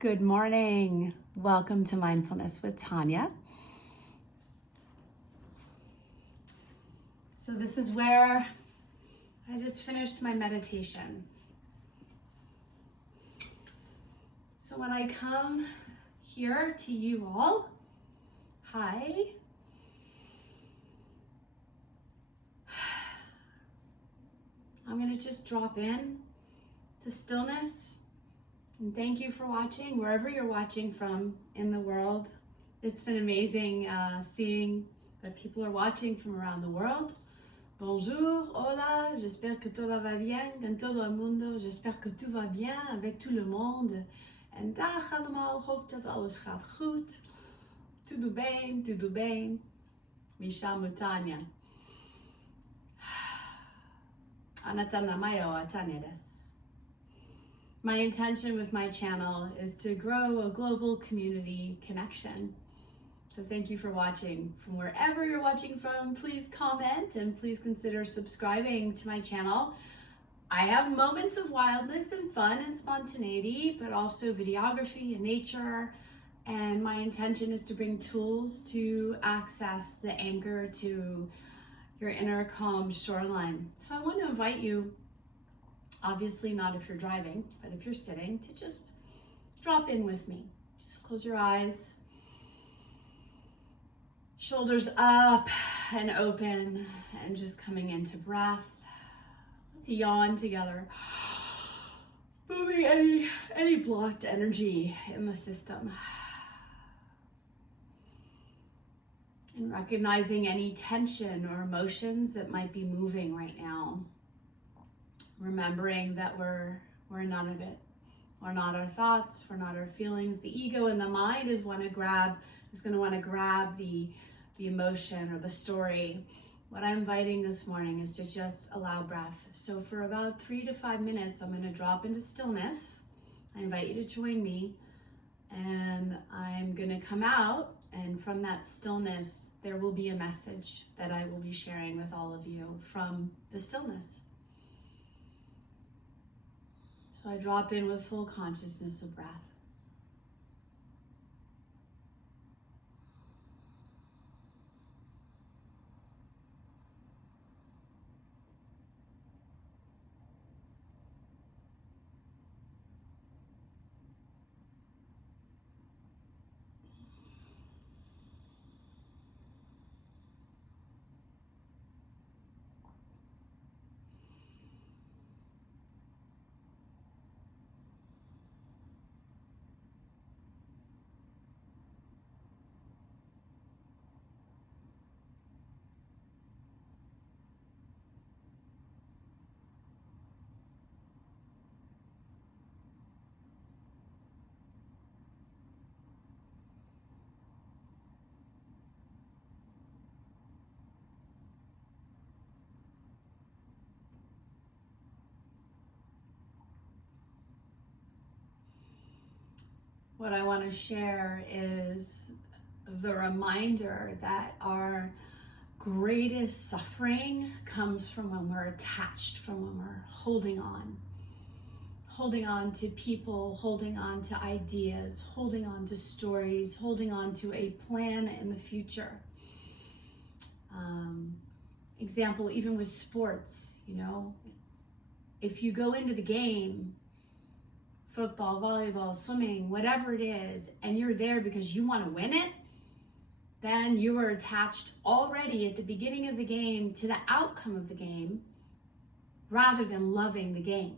Good morning. Welcome to Mindfulness with Tanya. So this is where I just finished my meditation. So when I come here to you all, hi. I'm going to just drop in to stillness. And thank you for watching, wherever you're watching from in the world. It's been amazing seeing that people are watching from around the world. Bonjour, hola, j'espère que todo va bien con todo el mundo. J'espère que tout va bien avec tout le monde. En dag allemaal, hoop dat alles gaat goed. Tudo bem, tudo bem. Me chamo Tanya. Anata namayo wa Tanya desu. My intention with my channel is to grow a global community connection. So thank you for watching. From wherever you're watching from, please comment and please consider subscribing to my channel. I have moments of wildness and fun and spontaneity, but also videography and nature. And my intention is to bring tools to access the anchor to your inner calm shoreline. So I want to invite you, obviously not if you're driving, but if you're sitting, to just drop in with me. Just close your eyes. Shoulders up and open and just coming into breath. Let's yawn together. Moving any blocked energy in the system. And recognizing any tension or emotions that might be moving right now. Remembering that we're none of it. We're not our thoughts, we're not our feelings. The ego and the mind is going to want to grab the emotion or the story. What I'm inviting this morning is to just allow breath. So for about 3 to 5 minutes, I'm going to drop into stillness. I invite you to join me, and I'm going to come out, and from that stillness, there will be a message that I will be sharing with all of you from the stillness. So I drop in with full consciousness of breath. What I want to share is the reminder that our greatest suffering comes from when we're attached, from when we're holding on to people, holding on to ideas, holding on to stories, holding on to a plan in the future. Example, even with sports, if you go into the game, football, volleyball, swimming, whatever it is, and you're there because you want to win it, then you are attached already at the beginning of the game to the outcome of the game rather than loving the game.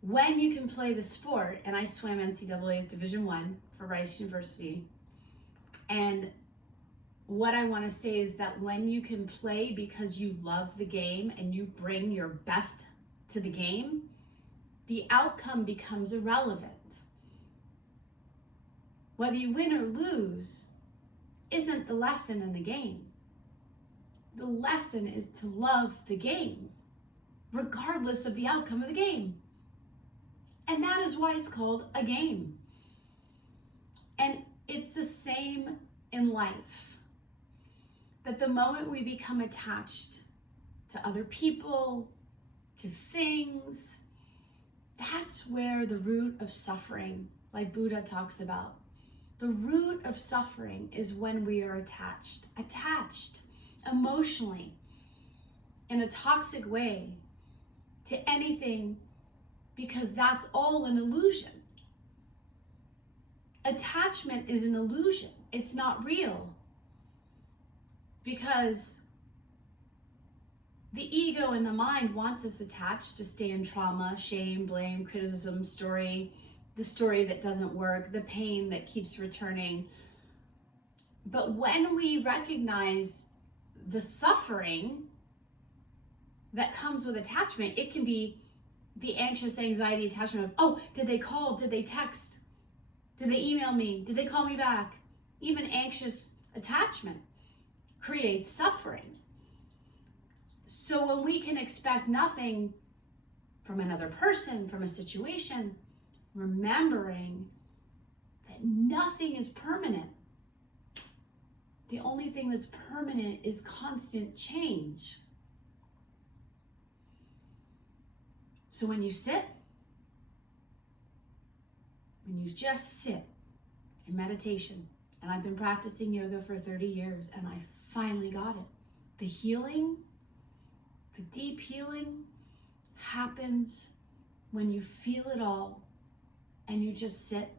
When you can play the sport, and I swam NCAA's Division I for Rice University, and what I want to say is that when you can play because you love the game and you bring your best to the game, the outcome becomes irrelevant. Whether you win or lose isn't the lesson in the game. The lesson is to love the game, regardless of the outcome of the game. And that is why it's called a game. And it's the same in life. That the moment we become attached to other people, to things, that's that's where the root of suffering, like Buddha talks about, the root of suffering is when we are attached emotionally in a toxic way to anything, because that's all an illusion. Attachment is an illusion. It's not real, because the ego and the mind wants us attached to stay in trauma, shame, blame, criticism, the story that doesn't work, the pain that keeps returning. But when we recognize the suffering that comes with attachment, it can be the anxious anxiety attachment of, oh, did they call? Did they text? Did they email me? Did they call me back? Even anxious attachment creates suffering. So when we can expect nothing from another person, from a situation, remembering that nothing is permanent. The only thing that's permanent is constant change. So when you sit, when you just sit in meditation, and I've been practicing yoga for 30 years, and I finally got it. The healing, the deep healing happens when you feel it all and you just sit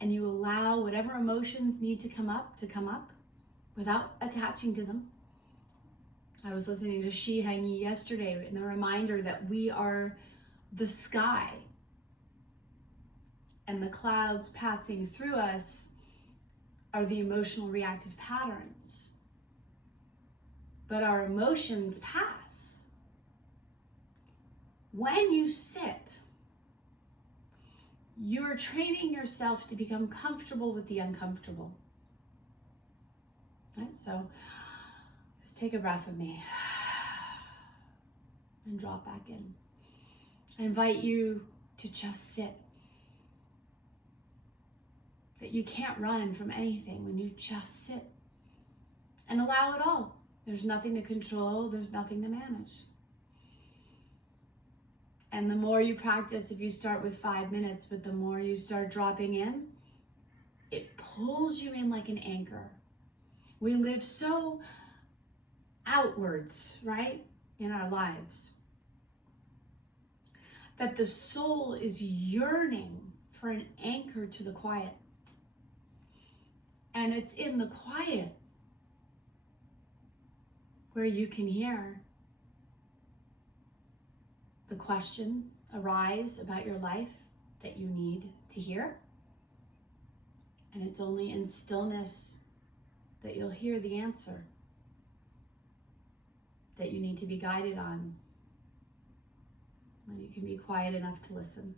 and you allow whatever emotions need to come up without attaching to them. I was listening to Shi Hangyi yesterday, and the reminder that we are the sky, and the clouds passing through us are the emotional reactive patterns. But our emotions pass. When you sit, you're training yourself to become comfortable with the uncomfortable. Right? So just take a breath with me and drop back in. I invite you to just sit. That you can't run from anything when you just sit and allow it all. There's nothing to control, there's nothing to manage. And the more you practice, if you start with 5 minutes, but the more you start dropping in, it pulls you in like an anchor. We live so outwards, right, in our lives, that the soul is yearning for an anchor to the quiet. And it's in the quiet where you can hear the question arise about your life that you need to hear. And it's only in stillness that you'll hear the answer that you need to be guided on. When you can be quiet enough to listen.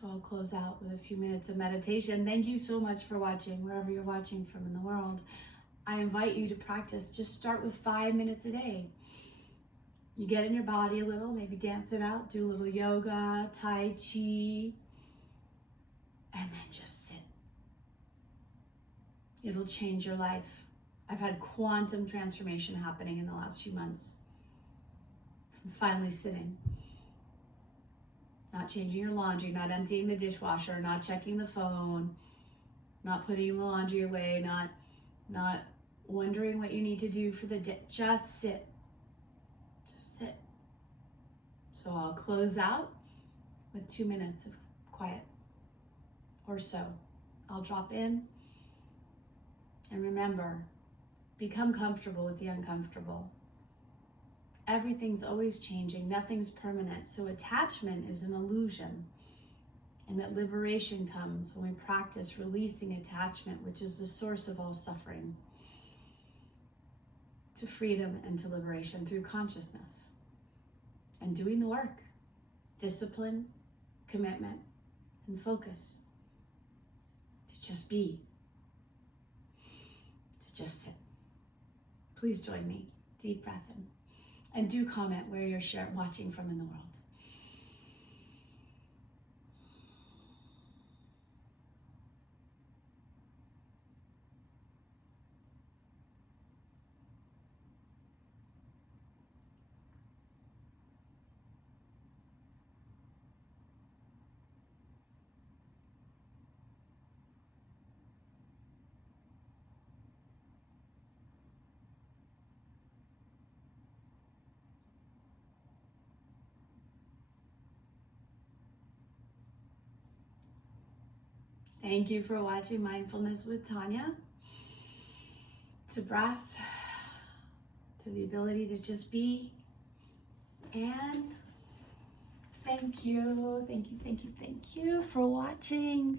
So I'll close out with a few minutes of meditation. Thank you so much for watching, wherever you're watching from in the world. I invite you to practice. Just start with 5 minutes a day. You get in your body a little, maybe dance it out, do a little yoga, tai chi, and then just sit. It'll change your life. I've had quantum transformation happening in the last few months. From finally sitting. Not changing your laundry, not emptying the dishwasher, not checking the phone, not putting the laundry away, not wondering what you need to do for the day. Just sit. Just sit. So I'll close out with 2 minutes of quiet or so. I'll drop in. And remember, become comfortable with the uncomfortable. Everything's always changing, nothing's permanent. So attachment is an illusion. And that liberation comes when we practice releasing attachment, which is the source of all suffering, to freedom and to liberation through consciousness. And doing the work, discipline, commitment, and focus. To just be. To just sit. Please join me. Deep breath in. And do comment where you're watching from in the world. Thank you for watching Mindfulness with Tanya. To breath, to the ability to just be. And thank you for watching.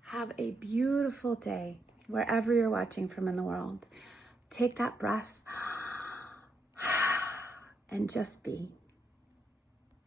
Have a beautiful day wherever you're watching from in the world. Take that breath and just be.